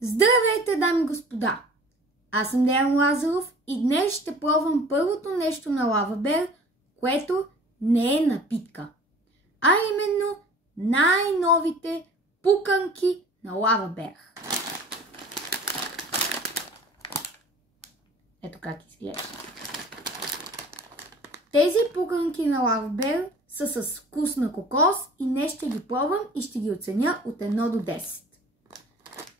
Здравейте, дами и господа! Аз съм Деян Лазаров и днес ще пробвам първото нещо на Лавабер, което не е напитка, а именно най-новите пуканки на Лавабер. Ето как изглежда. Тези пуканки на Лавабер са с вкус на кокос и днес ще ги пробвам и ще ги оценя от 1 до 10.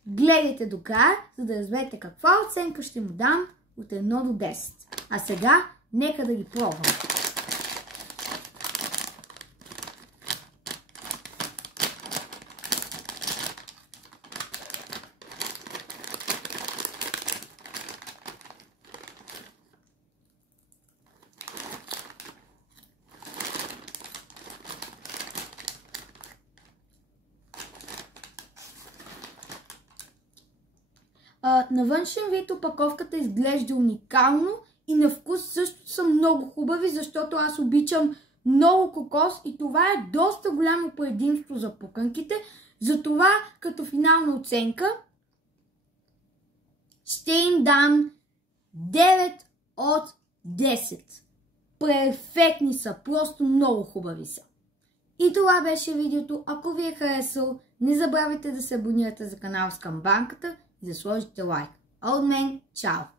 Гледайте до края, за да разберете каква оценка ще му дам от 1 до 10. А сега, нека да ги пробвам. На външен вид опаковката изглежда уникално и на вкус също са много хубави, защото аз обичам много кокос и това е доста голямо предимство за пуканките. Затова като финална оценка ще им дам 9 от 10. Перфектни са, просто много хубави са. И това беше видеото. Ако ви е харесало, не забравяйте да се абонирате за канала с камбанката и да сложите лайк. А от мен, чао!